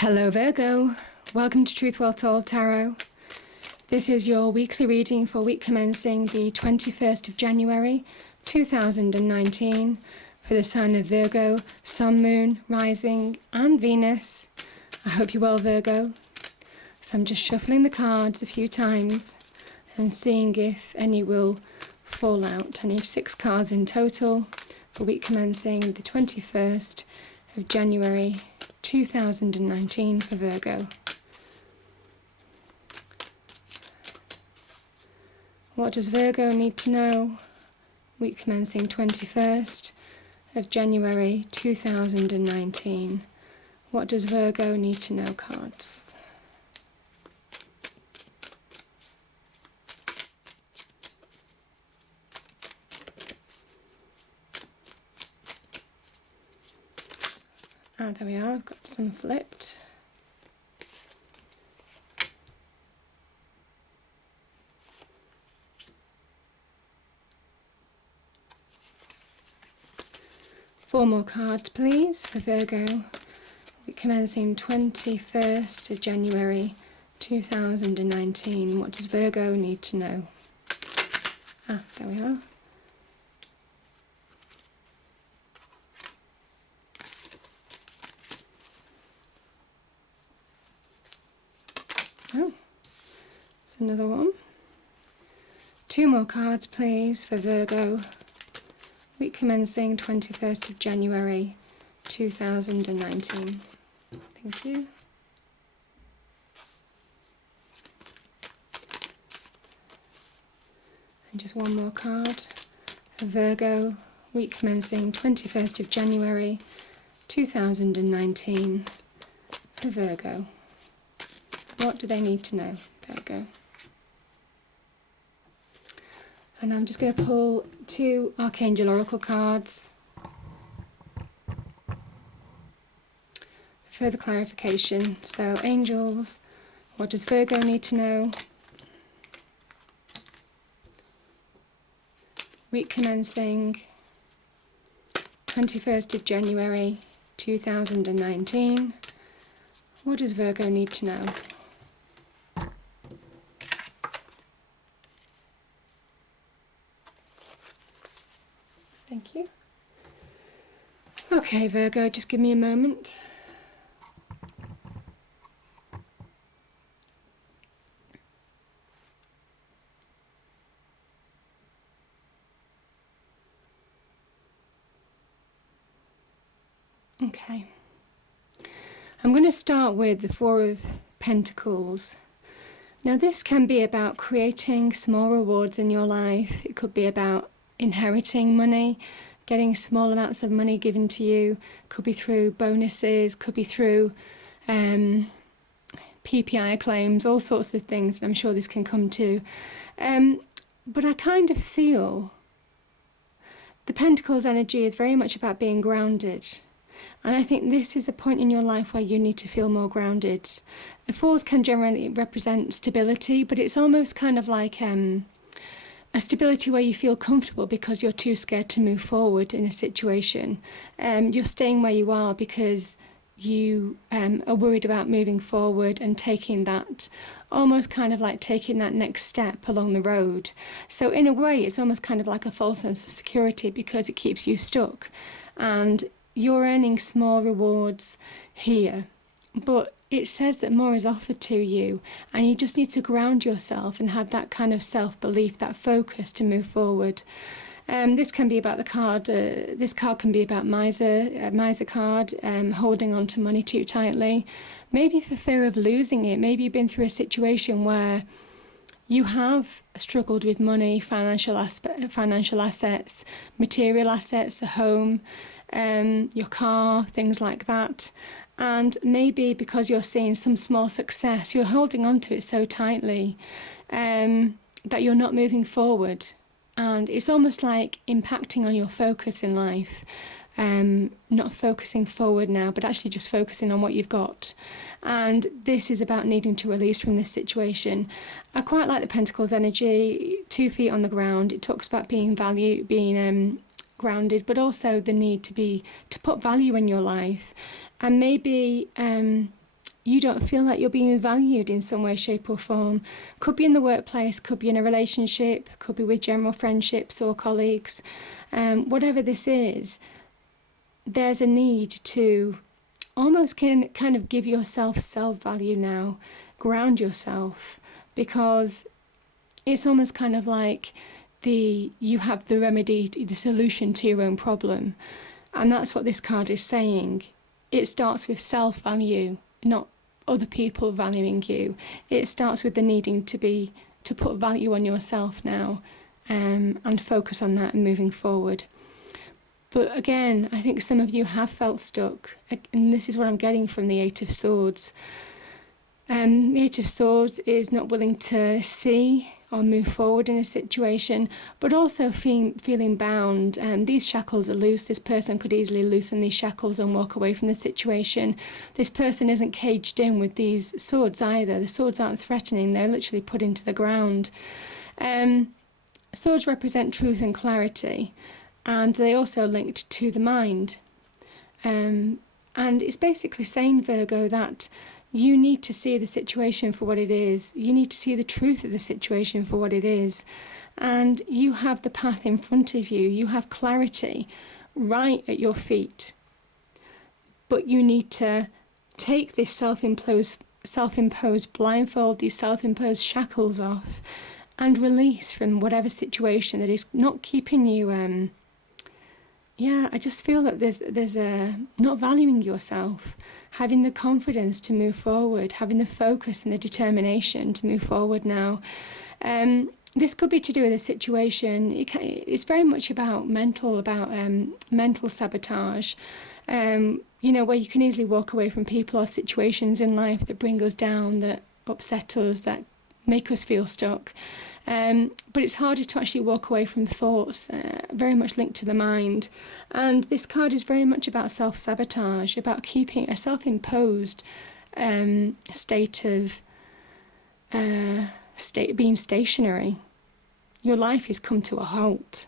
Hello Virgo, welcome to Truth Well Told Tarot. This is your weekly reading for week commencing the 21st of January 2019 for the sign of Virgo, Sun, Moon, Rising and Venus. I hope you're well, Virgo. So I'm just shuffling the cards a few times and seeing if any will fall out. I need 6 cards in total for week commencing the 21st of January 2019 for Virgo. What does Virgo need to know? Week commencing 21st of January 2019. What does Virgo need to know, cards? Ah, there we are, I've got some flipped. Four more cards, please, for Virgo. Week commencing 21st of January 2019. What does Virgo need to know? Ah, there we are. Oh, it's another one. 2 more cards, please, for Virgo. Week commencing 21st of January 2019. Thank you. And just one more card for Virgo. Week commencing 21st of January 2019 for Virgo. What do they need to know? Virgo. And I'm just going to pull 2 Archangel Oracle cards for further clarification. So, angels, what does Virgo need to know? Week commencing 21st of January 2019. What does Virgo need to know? Thank you. Okay, Virgo, just give me a moment. Okay. I'm going to start with the Four of Pentacles. Now, this can be about creating small rewards in your life. It could be about inheriting money, getting small amounts of money given to you, could be through bonuses, could be through PPI claims, all sorts of things, and I'm sure this can come to. But I kind of feel the Pentacles energy is very much about being grounded. And I think this is a point in your life where you need to feel more grounded. The Fours can generally represent stability, but it's almost kind of like a stability where you feel comfortable because you're too scared to move forward in a situation. You're staying where you are because you are worried about moving forward and taking that, almost kind of like taking that next step along the road. So in a way, it's almost kind of like a false sense of security because it keeps you stuck. And you're earning small rewards here, but it says that more is offered to you, and you just need to ground yourself and have that kind of self-belief, that focus to move forward. This can be about the card. This card can be about miser card, holding on to money too tightly, maybe for fear of losing it. Maybe you've been through a situation where you have struggled with money, financial assets, material assets, the home, your car, things like that. And maybe because you're seeing some small success, you're holding on to it so tightly that you're not moving forward. And it's almost like impacting on your focus in life. Not focusing forward now, but actually just focusing on what you've got. And this is about needing to release from this situation. I quite like the Pentacles energy, 2 feet on the ground. It talks about being grounded, but also the need to put value in your life. And maybe you don't feel like you're being valued in some way, shape or form. Could be in the workplace, could be in a relationship, could be with general friendships or colleagues. Whatever this is, there's a need to almost kind of give yourself self-value now, ground yourself, because it's almost kind of like you have the remedy, the solution to your own problem. And that's what this card is saying. It starts with self-value, not other people valuing you. It starts with the needing to put value on yourself now, and focus on that and moving forward. But again, I think some of you have felt stuck, and this is what I'm getting from the Eight of Swords. The Eight of Swords is not willing to see or move forward in a situation, but also feeling bound. These shackles are loose. This person could easily loosen these shackles and walk away from the situation. This person isn't caged in with these swords either. The swords aren't threatening. They're literally put into the ground. Swords represent truth and clarity, and they also linked to the mind. And it's basically saying, Virgo, that you need to see the situation for what it is. You need to see the truth of the situation for what it is. And you have the path in front of you. You have clarity right at your feet. But you need to take this self-imposed blindfold, these self-imposed shackles off, and release from whatever situation that is not keeping you... I just feel that there's not valuing yourself, having the confidence to move forward, having the focus and the determination to move forward now. This could be to do with a situation. It's very much about mental sabotage, where you can easily walk away from people or situations in life that bring us down, that upset us, that make us feel stuck. But it's harder to actually walk away from thoughts, very much linked to the mind. And this card is very much about self-sabotage, about keeping a self-imposed state of being stationary. Your life has come to a halt,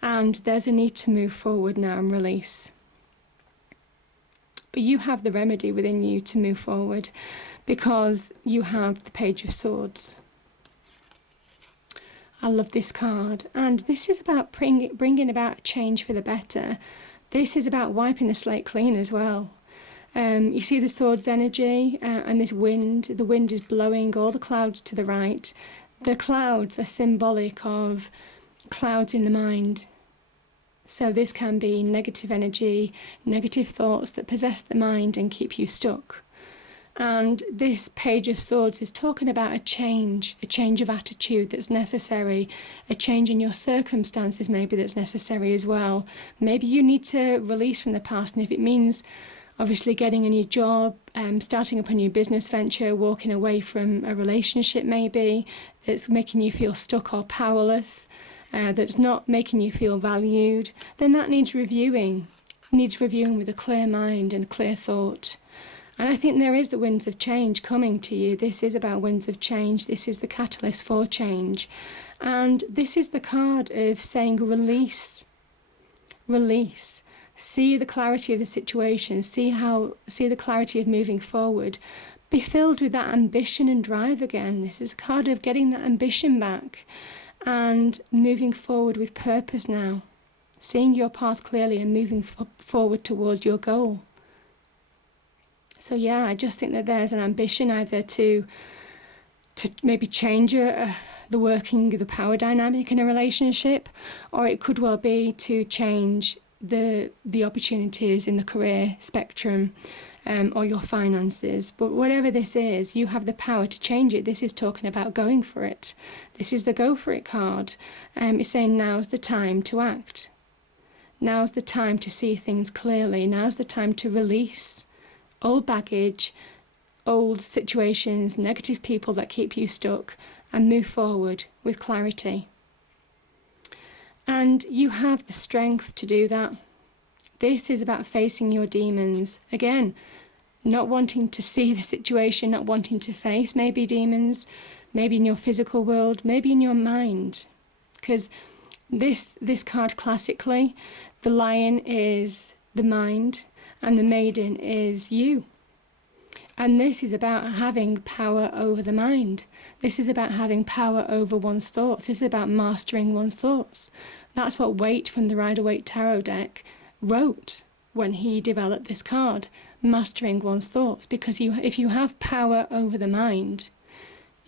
and there's a need to move forward now and release. But you have the remedy within you to move forward, because you have the Page of Swords. I love this card, and this is about bringing about a change for the better. This is about wiping the slate clean as well. You see the swords energy and this wind. The wind is blowing all the clouds to the right. The clouds are symbolic of clouds in the mind. So this can be negative energy, negative thoughts that possess the mind and keep you stuck. And this Page of Swords is talking about a change of attitude that's necessary, a change in your circumstances maybe that's necessary as well. Maybe you need to release from the past, and if it means obviously getting a new job, starting up a new business venture, walking away from a relationship maybe that's making you feel stuck or powerless, that's not making you feel valued, then that needs reviewing with a clear mind and clear thought. And I think there is the winds of change coming to you. This is about winds of change. This is the catalyst for change. And this is the card of saying release. Release. See the clarity of the situation. See the clarity of moving forward. Be filled with that ambition and drive again. This is a card of getting that ambition back and moving forward with purpose now. Seeing your path clearly and moving forward towards your goal. So yeah, I just think that there's an ambition either to maybe change the power dynamic in a relationship, or it could well be to change the opportunities in the career spectrum, or your finances. But whatever this is, you have the power to change it. This is talking about going for it. This is the go for it card. It's saying now's the time to act. Now's the time to see things clearly. Now's the time to release old baggage, old situations, negative people that keep you stuck, and move forward with clarity. And you have the strength to do that. This is about facing your demons. Again, not wanting to see the situation, not wanting to face maybe demons, maybe in your physical world, maybe in your mind. Because this card classically, the lion is the mind, and the maiden is you. And this is about having power over the mind. This is about having power over one's thoughts. This is about mastering one's thoughts. That's what Waite from the Rider-Waite Tarot deck wrote when he developed this card, mastering one's thoughts. Because if you have power over the mind,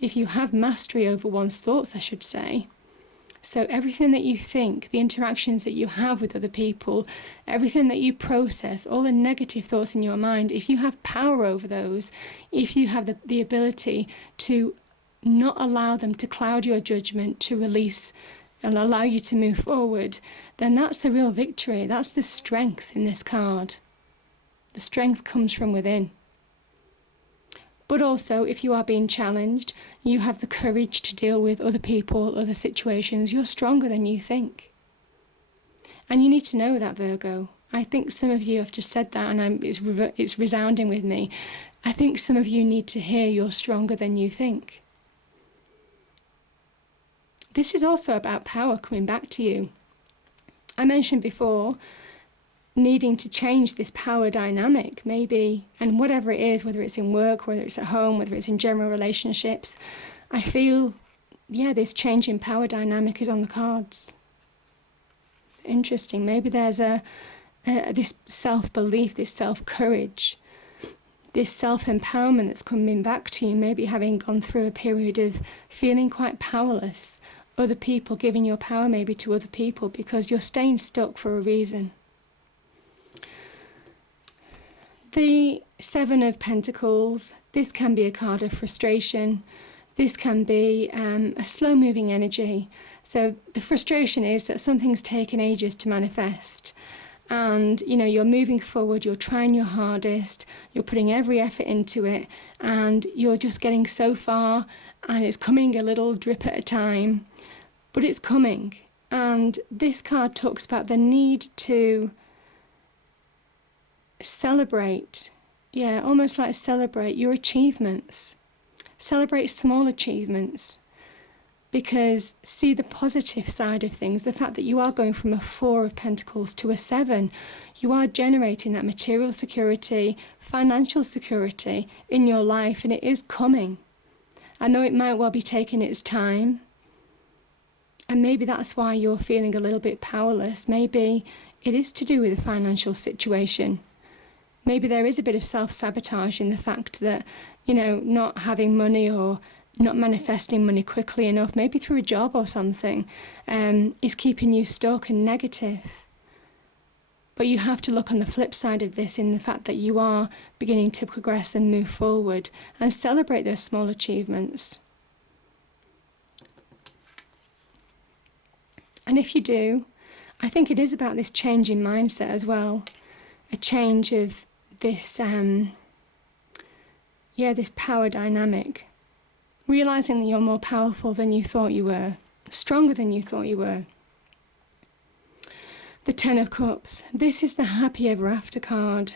if you have mastery over one's thoughts, I should say, so everything that you think, the interactions that you have with other people, everything that you process, all the negative thoughts in your mind, if you have power over those, if you have the ability to not allow them to cloud your judgment, to release and allow you to move forward, then that's a real victory. That's the strength in this card. The strength comes from within. But also, if you are being challenged, you have the courage to deal with other people, other situations. You're stronger than you think. And you need to know that, Virgo. I think some of you have just said that, and it's resounding with me. I think some of you need to hear you're stronger than you think. This is also about power coming back to you. I mentioned before needing to change this power dynamic, maybe, and whatever it is, whether it's in work, whether it's at home, whether it's in general relationships, I feel, this change in power dynamic is on the cards. It's interesting. Maybe there's this self-belief, this self-courage, this self-empowerment that's coming back to you, maybe having gone through a period of feeling quite powerless, other people giving your power maybe to other people because you're staying stuck for a reason. The Seven of Pentacles, this can be a card of frustration. This can be a slow-moving energy. So the frustration is that something's taken ages to manifest. And, you're moving forward, you're trying your hardest, you're putting every effort into it, and you're just getting so far, and it's coming a little drip at a time, but it's coming. And this card talks about the need to celebrate, almost like celebrate your achievements. Celebrate small achievements, because see the positive side of things, the fact that you are going from a 4 of Pentacles to a 7, you are generating that material security, financial security in your life, and it is coming. I know it might well be taking its time, and maybe that's why you're feeling a little bit powerless. Maybe it is to do with the financial situation. Maybe there is a bit of self-sabotage in the fact that, not having money or not manifesting money quickly enough, maybe through a job or something, is keeping you stuck and negative. But you have to look on the flip side of this in the fact that you are beginning to progress and move forward and celebrate those small achievements. And if you do, I think it is about this change in mindset as well. A change of this, this power dynamic. Realising that you're more powerful than you thought you were, stronger than you thought you were. The Ten of Cups. This is the happy ever after card.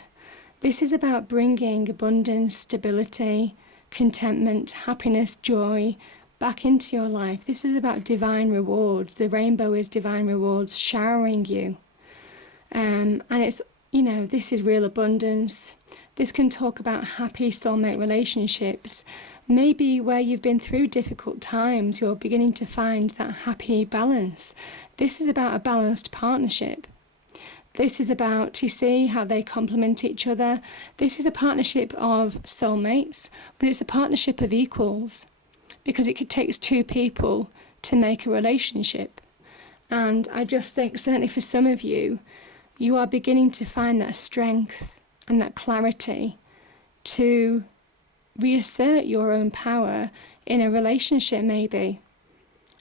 This is about bringing abundance, stability, contentment, happiness, joy back into your life. This is about divine rewards. The rainbow is divine rewards showering you. And it's, this is real abundance. This can talk about happy soulmate relationships. Maybe where you've been through difficult times, you're beginning to find that happy balance. This is about a balanced partnership. This is about, to see how they complement each other. This is a partnership of soulmates, but it's a partnership of equals, because it takes two people to make a relationship. And I just think, certainly for some of you, you are beginning to find that strength and that clarity to reassert your own power in a relationship, maybe.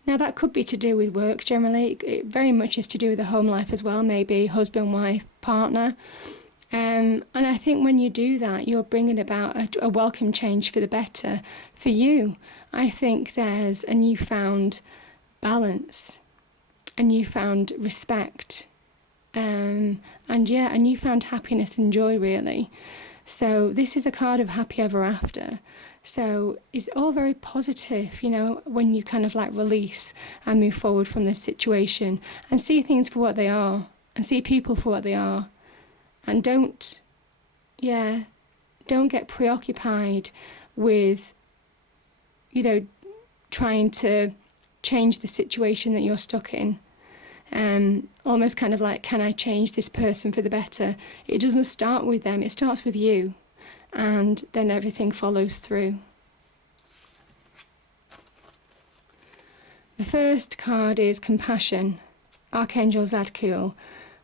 Now, that could be to do with work generally. It very much is to do with the home life as well, maybe husband, wife, partner. And I think when you do that, you're bringing about a welcome change for the better for you. I think there's a newfound balance, a newfound respect, and a newfound happiness and joy, really. So this is a card of happy ever after. So it's all very positive, when you kind of release and move forward from this situation and see things for what they are and see people for what they are. And don't Don't get preoccupied with, trying to change the situation that you're stuck in. Almost kind of like, can I change this person for the better? It doesn't start with them, it starts with you, and then everything follows through. The first card is compassion. Archangel Zadkiel.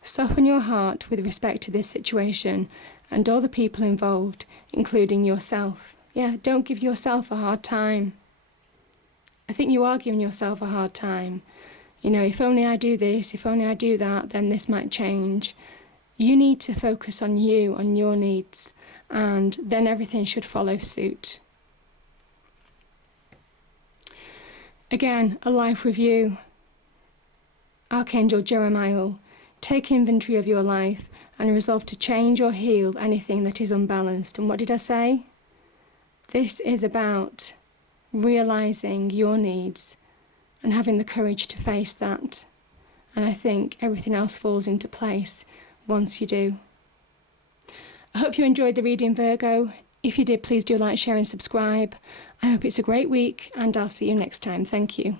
Soften your heart with respect to this situation and all the people involved, including yourself. Yeah, don't give yourself a hard time. I think you are giving yourself a hard time. If only I do this, if only I do that, then this might change. You need to focus on you, on your needs, and then everything should follow suit. Again, a life review. Archangel Jeremiah. Take inventory of your life and resolve to change or heal anything that is unbalanced. And what did I say? This is about realising your needs and having the courage to face that. And I think everything else falls into place once you do. I hope you enjoyed the reading, Virgo. If you did, please do like, share and subscribe. I hope it's a great week, and I'll see you next time. Thank you.